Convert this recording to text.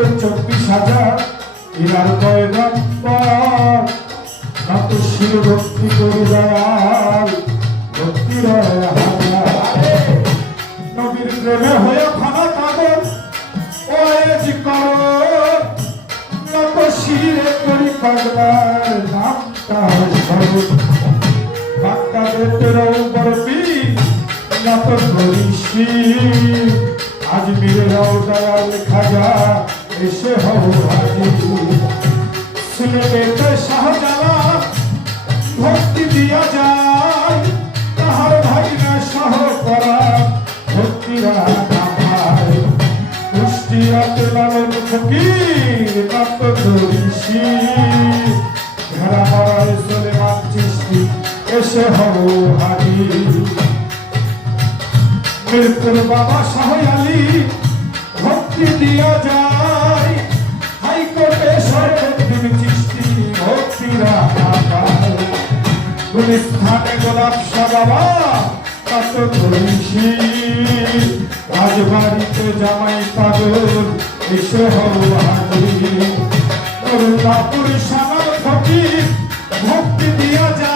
তোর 24,000 ইরার পয়গম্বর কত শির ভক্তি করি দয়াল ভক্তি রয় হাজার নবীর প্রেমে হয়ে ফানা কাগর ওয়েজ করো কত শিরে করি পাগলার নামটা স্মরণ বাক্কা দেতেরাও বরবি নত করিসি আজ বীরেরাও দয়াল খাজা এসে হও হাজির সিলেটে শাহজালাল ভক্তি দিয়া যায় তাহার ভাই না সহ করা ভক্তিরা না পায় কুষ্টিয়াতে লালন ফকির নত করিসি ঘেরা মরায় সুলেমান চিশতি এসে হও হাজির মিরপুর বাবা শাহ আলী ভক্তি দিয়া যায় হাইকোর্টে সরকার চিশতি ভক্তিরা না পায় গুলিস্তানে গোলাপ শাহ বাবা কত করিসি রাজবাড়িতে জামাই পাগল এসে হও হাজির করুণাপুর সানার ফকির ভক্তি দিয়া যায়